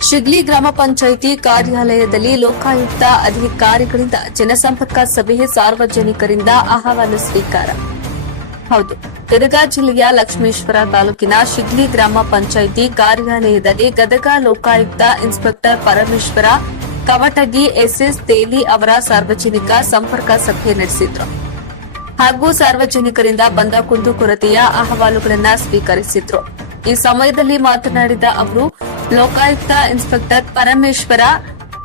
ಶಿಗ್ಲಿ ಗ್ರಾಮ ಪಂಚಾಯಿತಿ ಕಾರ್ಯಾಲಯದಲ್ಲಿ ಲೋಕಾಯುಕ್ತ ಅಧಿಕಾರಿಗಳಿಂದ ಜನಸಂಪರ್ಕ ಸಭೆ ಸಾರ್ವಜನಿಕರಿಂದ ಅಹವಾಲು ಸ್ವೀಕಾರ. ಹೌದು ಗದಗ ಜಿಲ್ಲೆಯ ಲಕ್ಷ್ಮೇಶ್ವರ ತಾಲೂಕಿನ ಶಿಗ್ಲಿ ಗ್ರಾಮ ಪಂಚಾಯಿತಿ ಕಾರ್ಯಾಲಯದಲ್ಲಿ Gadag Lokayukta inspector Parameshwara, Kavatagi S S Teli ಅವರ ಸಾರ್ವಜನಿಕ ಸಂಪರ್ಕ ಸಭೆ ನಡೆಸಿದ್ರು. ಹಾಗೂ ಸಾರ್ವಜನಿಕರಿಂದ ಬಂದ ಕುಂದುಕೊರತೆಯ ಅಹವಾಲುಗಳನ್ನು ಸ್ವೀಕರಿಸಿದ್ರು. ಈ ಸಮಯದಲ್ಲಿ ಮಾತನಾಡಿದ ಅವರು ಲೋಕಾಯುಕ್ತ ಇನ್ಸ್ಪೆಕ್ಟರ್ ಪರಮೇಶ್ವರ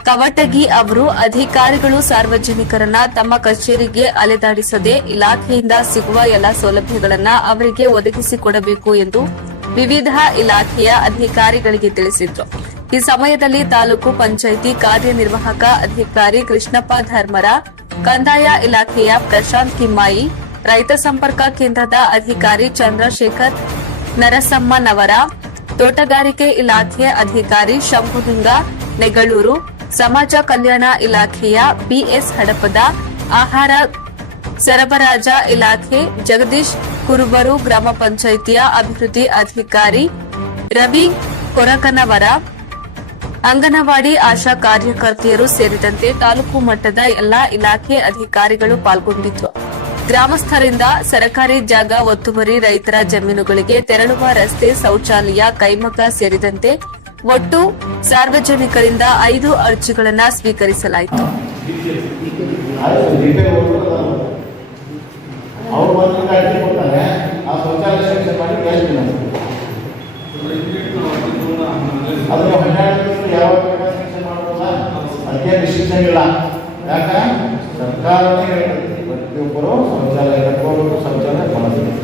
ಕವಟಗಿ ಅವರು ಅಧಿಕಾರಿಗಳು ಸಾರ್ವಜನಿಕರನ್ನ ತಮ್ಮ ಕಚೇರಿಗೆ ಅಲೆದಾಡಿಸದೆ ಇಲಾಖೆಯಿಂದ ಸಿಗುವ ಎಲ್ಲ ಸೌಲಭ್ಯಗಳನ್ನ ಅವರಿಗೆ ಒದಗಿಸಿಕೊಡಬೇಕು ಎಂದು ವಿವಿಧ ಇಲಾಖೆಯ ಅಧಿಕಾರಿಗಳಿಗೆ ತಿಳಿಸಿದ್ರು. ಈ ಸಮಯದಲ್ಲಿ ತಾಲೂಕು ಪಂಚಾಯಿತಿ ಕಾರ್ಯನಿರ್ವಾಹಕ ಅಧಿಕಾರಿ ಕೃಷ್ಣಪ್ಪ ಧರ್ಮರ, ಕಂದಾಯ ಇಲಾಖೆಯ ಪ್ರಶಾಂತ್ ಕಿಮ್ಮಾಯಿ, ರೈತ ಸಂಪರ್ಕ ಕೇಂದ್ರದ ಅಧಿಕಾರಿ ಚಂದ್ರಶೇಖರ್ ನರಸಮ್ಮನವರ ತೋಟಗಾರಿಕೆ ಇಲಾಖೆ ಅಧಿಕಾರಿ ಶಂಭುಲಿಂಗ ನೆಗಳೂರು, ಸಮಾಜ ಕಲ್ಯಾಣ ಇಲಾಖೆಯ ಬಿಎಸ್ ಹಡಪದ, ಆಹಾರ ಸರಬರಾಜ ಇಲಾಖೆ, ಜಗದೀಶ್ ಕುರುಬರು ಗ್ರಾಮ ಪಂಚಾಯಿತಿಯ ಅಭಿವೃದ್ಧಿ ಅಧಿಕಾರಿ ರವಿ ಕೊರಕನವರ, ಅಂಗನವಾಡಿ ಆಶಾ ಕಾರ್ಯಕರ್ತೆಯರು ಸೇರಿದಂತೆ ತಾಲೂಕು ಮಟ್ಟದ ಎಲ್ಲಾ ಇಲಾಖೆ ಅಧಿಕಾರಿಗಳು ಪಾಲ್ಗೊಂಡಿದ್ದು ಗ್ರಾಮಸ್ಥರಿಂದ ಸರಕಾರಿ ಜಾಗ ಒತ್ತುವರಿ ರೈತರ ಜಮೀನುಗಳಿಗೆ ತೆರಳುವ ರಸ್ತೆ ಶೌಚಾಲಯ, ಕೈಮಗ್ಗ ಸೇರಿದಂತೆ ಒಟ್ಟು ಸಾರ್ವಜನಿಕರಿಂದ ಐದು ಅರ್ಜಿಗಳನ್ನು ಸ್ವೀಕರಿಸಲಾಯಿತು. ಆಯ್ತು ಅವ್ರು ಆ ಶೌಚಾಲಯ ಕಟ್ಕೊಂಡು ಶೌಚಾಲಯ ಬಳಸಬೇಕು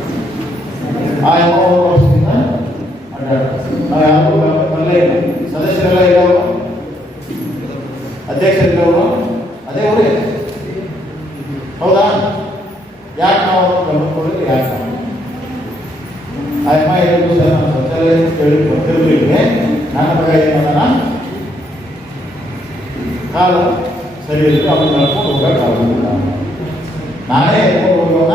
ಆ ಯಾವ ವರ್ಷದಿಂದ ನಾವು ಯಾರು ಅಲ್ಲೇ ಸದಸ್ಯರೆಲ್ಲ ಇರೋರು ಅಧ್ಯಕ್ಷರಿದ್ದವರು ಅದೇ ಊರೇ ಹೌದಾ ಯಾಕೆ ನಾವು ಗಮನ ಯಾಕೆ ಆ ಅಮ್ಮ ಏನು ಸರ್ ನಾನು ಶೌಚಾಲಯ ಕೇಳಿ ಗೊತ್ತಿರಲಿಲ್ಲ ನನ್ನ ಮಗ ಏನು ಮಾಡೋಣ ಕಾಲು ಸರಿ ಇರುತ್ತೆ ಅವ್ನು ನಡ್ಕೊಂಡು ಹೋಗೋಕ್ಕಾಗೋದಿಲ್ಲ ಎತ್ಕೊಂಡು ಹೋಗೋಣ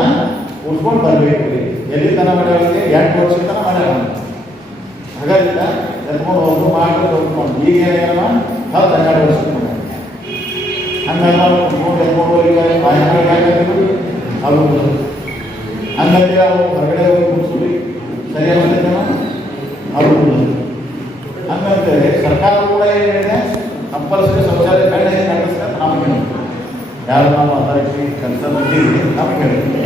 ಉಟ್ಕೊಂಡು ಬರಬೇಕು. ಎಲ್ಲಿ ತನ ಮಾಡೋರಿಗೆ ಎಂಟು ವರ್ಷ ತನ ಮಾಡ್ಯಾರ ಹಾಗಾಗಿಲ್ಲ ಎತ್ಕೊಂಡು ಹೋಗು, ಮಾಡ್ಕೊಂಡು ಹೋಗ್ಕೊಂಡು. ಈಗ ಏನೇನೋ ಹತ್ತು ಹನ್ನೆರಡು ವರ್ಷ ಹಂಗೆಲ್ಲ ಕುತ್ಕೊಂಡು ಎತ್ಕೊಂಡು ಹೋಗಿ ಬಾಯಿ ಅದು ಹಂಗಂತೆ ಅವು ಹೊರಗಡೆ ಹೋಗಿ ಮುಗಿಸ್ಲಿ ಸರಿಯಾಗಿ ಬಂದಿದ್ದೇನೋ ಅದು ಹಂಗಂತೆ ಸರ್ಕಾರ ಕೂಡ ಏನಿದೆ ಕಂಪಲ್ಸರಿ ಶೌಚಾಲಯ ಕಡೆ ನಡೆಸ್ತಾರೆ ನಮಗೆ ಯಾರು ನಾವು ಅಥಾರಿಟಿ ಕೆಲಸ ನಮಗೆ